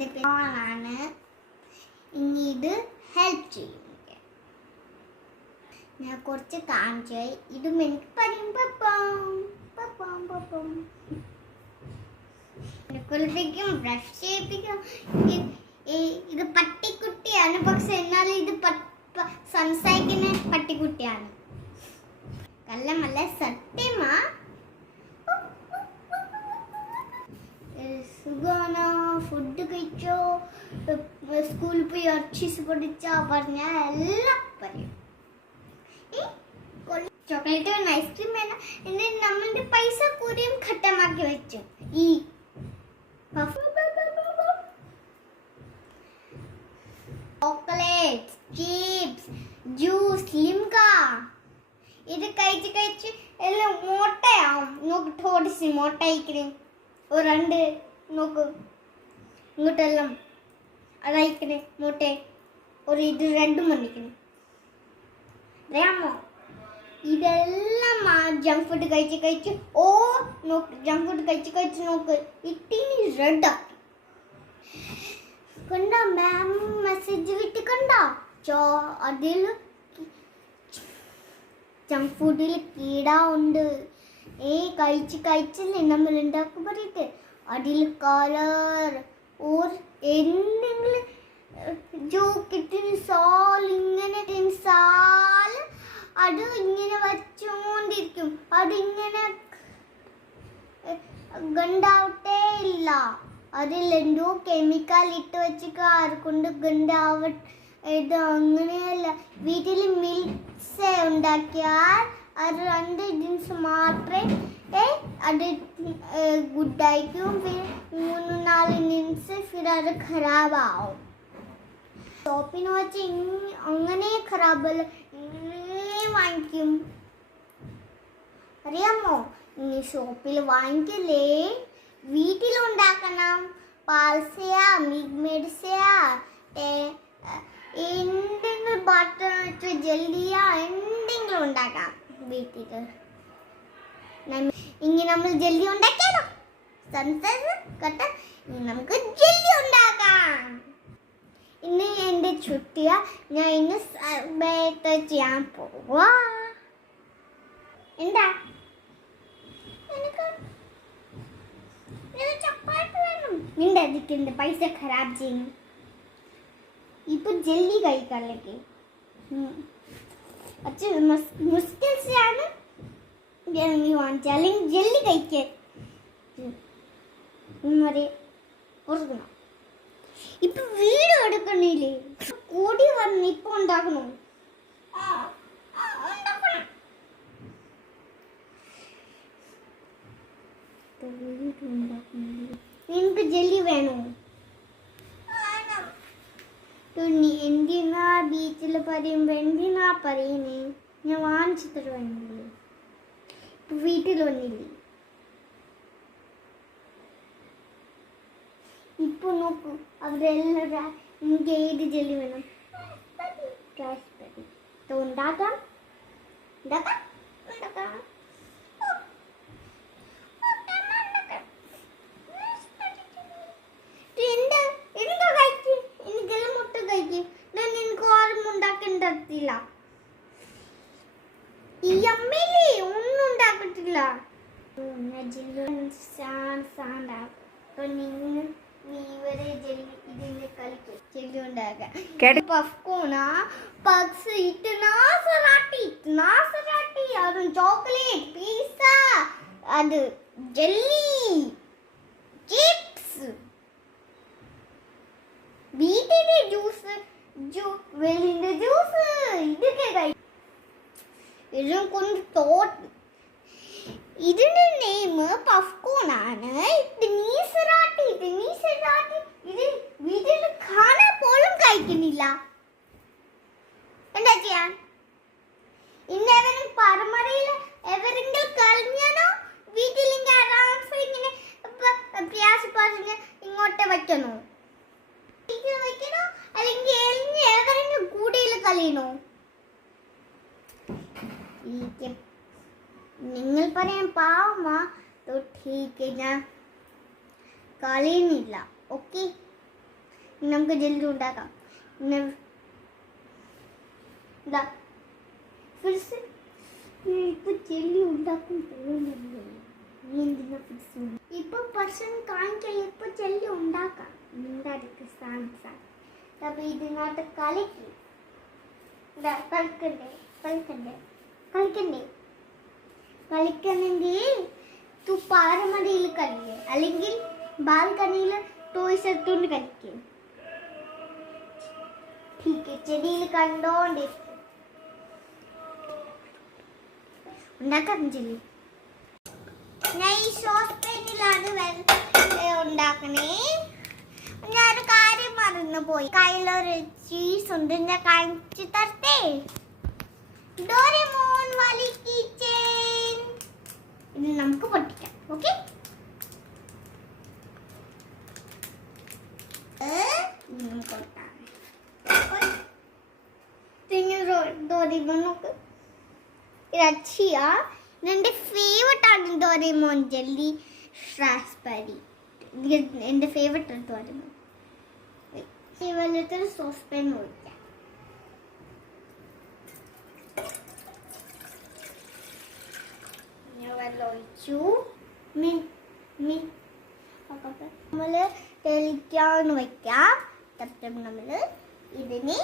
എൻ്റെ പേരാണ്. ഇനി ഇത് ഹെൽപ്പ് ചെയ്യും. ഞാൻ കുറച്ച് കാണിച്ചായി ഇതും എനിക്ക് പറയും കുളിപ്പിക്കും, ബ്രഷ് ചെയ്യിപ്പിക്കും. ഇത് പട്ടിക്കുട്ടിയാണ്, പക്ഷെ എന്നാലും ഇത് സംസാരിക്കുന്ന പട്ടിക്കുട്ടിയാണ്. കള്ളമല്ല, സത്യമാ. സുഖാണോ? ഫുഡ് കഴിച്ചോ? സ്കൂളിൽ പോയി അച്ചീസ് പഠിച്ചാ പറഞ്ഞ എല്ലാം പറയും. ചോക്ലേറ്റ് വേണം, ഐസ്ക്രീം വേണം. എന്നിട്ട് നമ്മളുടെ പൈസ കൂടിയും ഘട്ടമാക്കി വെച്ചു. ഈ ചോക്ലേറ്റ്, ചിപ്സ്, ജ്യൂസ്, ലിംക ഇത് കഴിച്ച് എല്ലാം മോട്ടയാവും. നോക്ക്, തോടിച്ച് മോട്ടയിക്കണേ. ഒരു രണ്ട് നോക്ക് ഇങ്ങോട്ടെല്ലാം അതയക്കണേ മോട്ടെ. ഒരു ഇത് രണ്ടും വന്നിക്കണേ. അറിയാമോ, ഇതെല്ലാം ജങ്ക് ഫുഡ് കഴിച്ച് നോക്ക്, ജങ്ക് ഫുഡ് കഴിച്ച് നോക്ക്, ഇട്ടിനി റെഡ് ആക്കി. കണ്ട മാം മെസ്സേജ് വിട്ട് കണ്ട അതിൽ ജങ്ക് ഫുഡിൽ കീട ഉണ്ട്. കഴിച്ചില്ലേ നമ്മൾ ഉണ്ടാക്കും പറയട്ടെ. അതിൽ കളർ ഓർ എന്തെങ്കിലും ജോ കിട്ടുന്ന സാൽ ഇങ്ങനെ സാൽ അത് ഇങ്ങനെ വച്ചുകൊണ്ടിരിക്കും. അതിങ്ങനെ ഗണ്ടാവട്ടേ ഇല്ല. അതിലെന്തോ കെമിക്കൽ ഇട്ട് വെച്ചിട്ട് ആർക്കൊണ്ട് ഇത് അങ്ങനെയല്ല. വീട്ടിൽ മിൽക്സ് ഉണ്ടാക്കിയാൽ അത് 2 ദിവസം മാത്രമേ അത് ഗുഡായിരിക്കും. 3-4 ദിവസം അത് ഖരാബാവും. ഷോപ്പിന് വെച്ച് അങ്ങനെ ഖരാബല്ല, വാങ്ങിക്കും. അറിയാമോ, ഇനി ഷോപ്പിൽ വാങ്ങിക്കില്ലേ, വീട്ടിലുണ്ടാക്കണം. പാൽസയാ, മിൽക്ക് മേഡ്സയാ, എന്തെങ്കിലും ബട്ടർ ജെല്ലിയാ എന്തെങ്കിലും ഉണ്ടാക്കാം വീട്ടിൽ. ഇനി നമ്മൾ ജെല്ലി ഉണ്ടാക്കിയാലോ? കേട്ടോ, ഇനി നമുക്ക് ജെല്ലി ഉണ്ടാക്കാം. ഇന്ന് എൻ്റെ ചുട്ടിയ ഞാൻ ഇന്ന് സർബത്ത് ചെയ്യാൻ പോവാ. എന്താ ചപ്പാത്തി വേണം? നിന്റെ അതിൻ്റെ പൈസ ഖരാബ് ചെയ്യുന്നു. ഇപ്പൊ ജെല്ലി കഴിക്കാറിലേക്ക് മുസ്കിൽ ആണ് അല്ലെങ്കിൽ ജെല്ലി കഴിക്കാൻ ഇപ്പൊ വീട് എടുക്കണില്ലേ? കൂടി വന്ന് ഇപ്പൊ ഉണ്ടാക്കണോ? നിനക്ക് ജെല്ലി വേണോ? എന്തിനാ ബീച്ചിൽ പറയുമ്പോ എന്തിനാ പറയുന്നേ? ഞാൻ വാങ്ങിച്ചു തരുവാനില്ലേ? വീട്ടിൽ വന്നില്ലേ? ഇപ്പൊ നോക്കൂ, അവരെല്ലാം എനിക്ക് ഏത് ജെല്ലി വേണം? ഉണ്ടാക്കാം. എനിക്കെല്ലാം മുട്ട കഴിക്കും. നിനക്ക് ആരും ഉണ്ടാക്കണ്ടില്ല. ഈ അമ്മയില്ലേ ഒന്നും ഉണ്ടാക്കത്തില്ല. ചോക്ലേറ്റ്, പിസ്സ, അത് ജെല്ലി, ചിപ്സ്, ബീറ്റിന്റെ ജ്യൂസ്, വെള്ളിന്റെ ജ്യൂസ്, ഇതൊക്കെ കഴിക്കും. ഇതും കൊണ്ട് തോട്ട്. ഇതിന്റെ നെയിം പഫ്കോൺ ആണ്. ഇത് നീസറാട്ടി. ഇത് വീട്ടിൽ കാണാൻ പോലും കഴിക്കുന്നില്ല. എന്താ ചെയ്യാൻ? ഇന്ന് എവരും പറമറയിൽ എവരെങ്കിലും കളഞ്ഞാനോ വീട്ടിലിങ്ങനെ അറൗണ്ട്സ് ഇങ്ങനെ പ്രയാസപ്പെട്ട് ഇങ്ങോട്ട് വെക്കണോ? വെക്കണോ അല്ലെങ്കിൽ എവരെങ്കിലും കൂടിയിൽ കളിയണോ? നിങ്ങൾ പറയാൻ പാവമാ, ഞാൻ കളയുന്നില്ല. ഓക്കെ. നമുക്ക് ജെല്ലി ഉണ്ടാക്കാം. ഇപ്പൊ ജെല്ലി ഉണ്ടാക്കും പോകുന്നില്ല. ഇപ്പൊ person കാണിക്കാൻ ഇപ്പൊ ജെല്ലി ഉണ്ടാക്കാം. അപ്പൊ ഇതിനകത്ത് കളിക്കണമെങ്കിൽ പാറമടിയിൽ കളിക്കുക, അല്ലെങ്കിൽ ബാൽക്കണിയിൽ ടോയ്സ് എടുത്തുകൊണ്ട് കളിക്കുക. ചെടിയിൽ കണ്ടോണ്ടിരിക്കും. ഉണ്ടാക്കാൻ ചെല്ലി ഞാൻ ഈ സോസ് പാനിലാണ് ഉണ്ടാക്കണേ. ഞാനൊരു കാര്യം മറന്നു പോയി. കയ്യിലൊരു ചീസ് ഉണ്ട്, ഞാൻ കാണിച്ചു തരട്ടെ. ഡോറേമോൻ വാലി കിച്ചൻ. ഇത് നമുക്ക് പൊട്ടിക്കാം. ഓക്കെ, ഡോറേമോൻ നോക്ക്. ഇത് അച്ചിയാ. എൻ്റെ ഫേവറേറ്റ് ആണ് ഡോറേമോൻ ജെല്ലി റാസ്ബെറി. എൻ്റെ ഫേവറേറ്റ് ആണ് ഡോറേമോൻ. വെള്ളത്തിൽ സോസ് പാൻ ഒഴിക്കാം. വെള്ളം ഒഴിച്ചു. നമ്മൾ തെളിക്കാന്ന് വയ്ക്കാം. നമ്മൾ ഇതിന്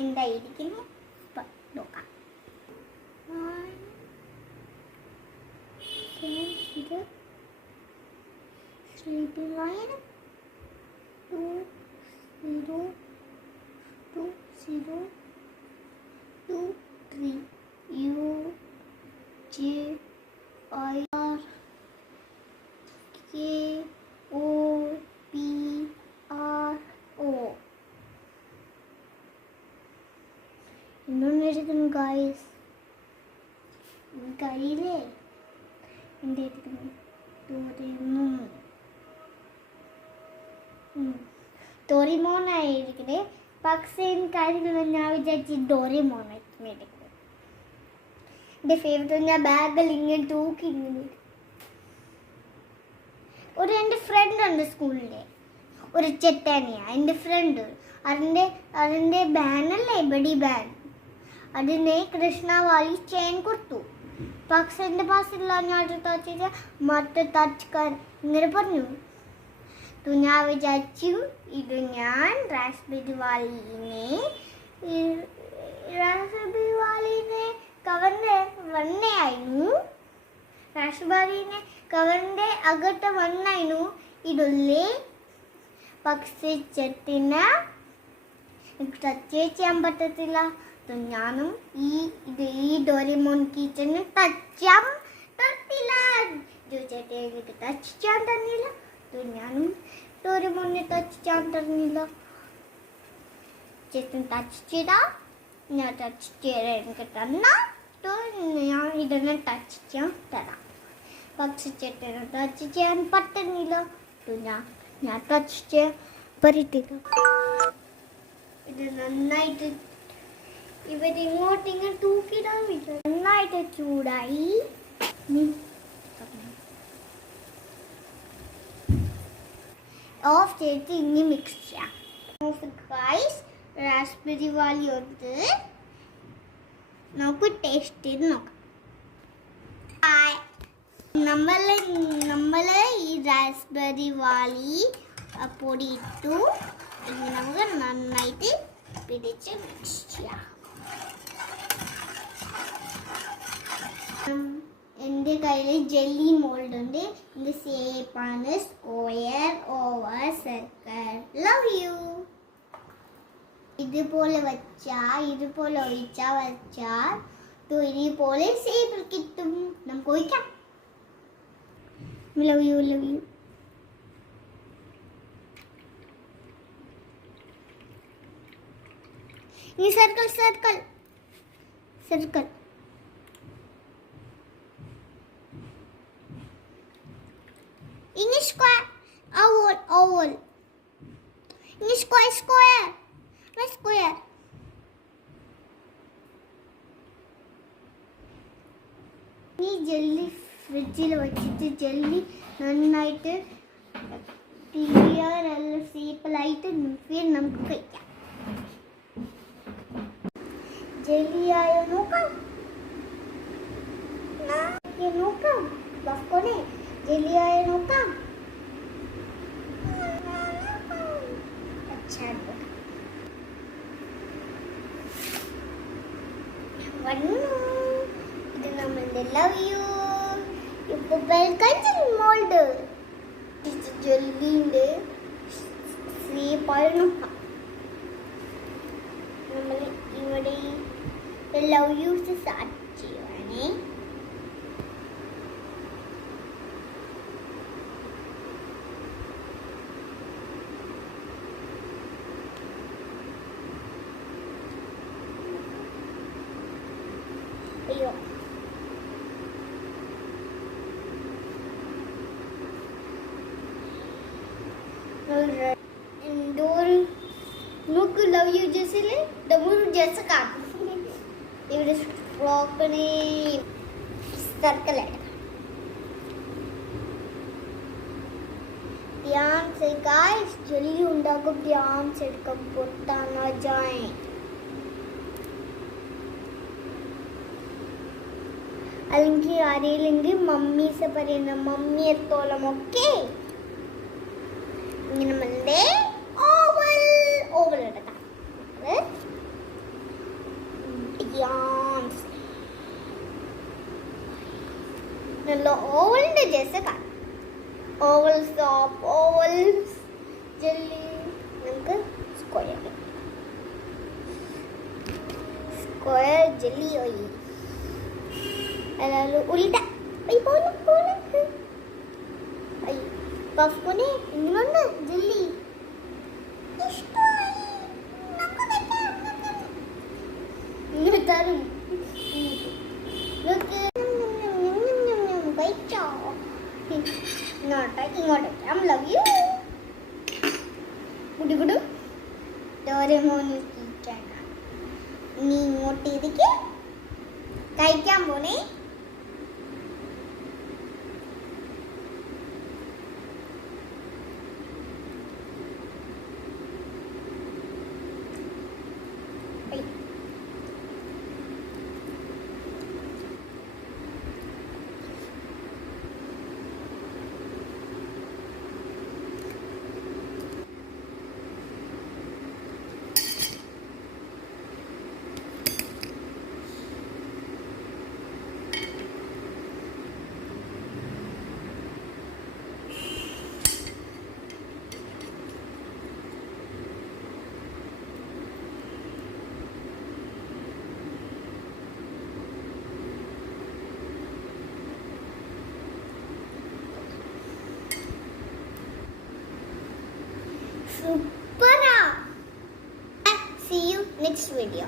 എന്തായിരിക്കുന്നു നോക്കാം. ഇത് sleepy line 2 0 2 0 2 3 U J I R K O P R O. ഇന്നൊന്നും എഴുതുന്നു ഗൈസ്. കയ്യിലേ എൻ്റെ ഡോറേമോനായിരിക്കണേ. പക്ഷേ കാര്യങ്ങൾ ഞാൻ വിചാരിച്ച് ഡോറേമോനായിട്ട് മേടിക്കുന്നത്. എൻ്റെ ഫേവറേറ്റ് ഞാൻ ബാഗിൽ ഇങ്ങനെ തൂക്കി ഇങ്ങനെ. എൻ്റെ ഫ്രണ്ട് ഉണ്ട് സ്കൂളിലെ, ഒരു ചെറ്റാനിയ എൻ്റെ ഫ്രണ്ട്. അതിൻ്റെ ബാനല്ലേ ബഡി ബാൻ, അതിനെ കൃഷ്ണവാലി ചെയിൻ കൊടുത്തു. പക്ഷെ എൻ്റെ പാസില്ല. ഞാൻ ടച്ച് മറ്റേ ടച്ച് ഇങ്ങനെ പറഞ്ഞു. ഞാൻ വിചാരിച്ചു ഇത് ഞാൻ റാസ്ബെറി വാലിനെ കവറിൻ്റെ വണ്ണയായിരുന്നു. റാസ്ബെറിനെ കവറിൻ്റെ അകത്തെ വണ്ണായിരുന്നു ഇതുള്ളേ. പക്ഷെ ചെട്ടിനെ ടച്ച് ചെയ്യാൻ പറ്റത്തില്ല. ഞാനും ഈ ഡോറേമോൻ കിച്ചണിൽ ടച്ച് ചെയ്യാൻ പറ്റില്ല. ചേട്ടൻ ടച്ച് ചെയ്യാൻ തന്നില്ല. ഞാനും ഡോറേമോനെ ടച്ച് ചെയ്യാൻ തന്നില്ല. ചേട്ടൻ ടച്ച് ചെയ്താ ഞാൻ ടച്ച് ചെയ്യാൻ എനിക്ക് തന്നാ ഞാൻ ഇതിനെ ടച്ച് ചെയ്യാൻ തരാം. പക്ഷെ ചേട്ടന് ടച്ച് ചെയ്യാൻ പറ്റുന്നില്ല. ഞാൻ ടച്ച് ചെയ്യാൻ പറ്റില്ല. ഇത് നന്നായിട്ട് ഇവരിങ്ങോട്ടിങ്ങനെ തൂക്കിടാൻ പറ്റും. നന്നായിട്ട് ചൂടായി. ഓഫ് ചെയ്തിട്ട് ഇനി മിക്സ് ചെയ്യാം. ഗൈസ്, റാസ്ബെറി വാലി ഉണ്ട്. നമുക്ക് ടേസ്റ്റ് ചെയ്ത് നോക്കാം. നമ്മൾ ഈ റാസ്ബെറി വാലി പൊടി ഇട്ടു. ഇനി നമുക്ക് നന്നായിട്ട് പിടിച്ച് മിക്സ് ചെയ്യാം. എൻ്റെ കയ്യിൽ ജെല്ലി മോൾഡ് ഉണ്ട്. ഇതിൻ്റെ ഷേപ്പാണ് square, over, circle. Love you. ഇതുപോലെ ഒഴിച്ചാൽ ഇതുപോലെ ഷേപ്പിൽ കിട്ടും. നമുക്ക് ഒഴിക്കാം. Love you. ഇനി circle. In square, oval. In square. ഈ ജെല്ലി ഫ്രിഡ്ജിൽ വെച്ചിട്ട് ജെല്ലി നന്നായിട്ട് ക്ലിയർ ഷേപ്പിലായിട്ട് വീണ്ടും നമുക്ക് കഴിക്കാം. ജെല്ലിയായ നോക്കാം. നോക്കാം ബഫ്കോനെ ജെല്ലിയായ നോക്കാം. വന്നു. ഇത് നമ്മളുടെ ലവ് യു. ഇപ്പൊ വെൽക്കഞ്ചിൻ മോൾഡ് ജെല്ലിന്റെ സ്ലീപ്പായി നോക്കാം. നമ്മൾ ഇവിടെ ലവ് യൂസ് സ്റ്റാർട്ട് ചെയ്യുവാണേ. അയ്യോ നോക്ക് ലവ് യു ജെസ്സില് ഡബിൾ ജെസ് കാട്ടും. ഇവിടെ ഫ്രോക്കിനെ സർക്കിൾ ध्यान से गाइस जल्दी ഉണ്ടാക്കും. ध्यान से എടുക്കാം. പൊട്ടാ ना जाए. അല്ലെങ്കിൽ ആരെയില്ലെങ്കിൽ മമ്മീസ് പറയുന്ന മമ്മി എത്തോളം. ഓക്കെ ഇങ്ങനെ നമ്മളുടെ ഓവൽ എടുക്കാം. നല്ല ഓവലിന്റെ ജെസ് കാണാം. Oval soap oval jelly. നമുക്ക് സ്ക്വയർ ജെല്ലി ഓയി ഉൾട്ട പഫ്കോനെ ഇങ്ങനുണ്ട് ജെല്ലി. ഇങ്ങനെ തരും. ഇങ്ങോട്ടേക്ക് ലവ് യു. കുടികുടു ഡോറേമോൻ നീ ഇങ്ങോട്ട് ഇരിക്ക്. കഴിക്കാൻ പോണേ. Super! See you next video.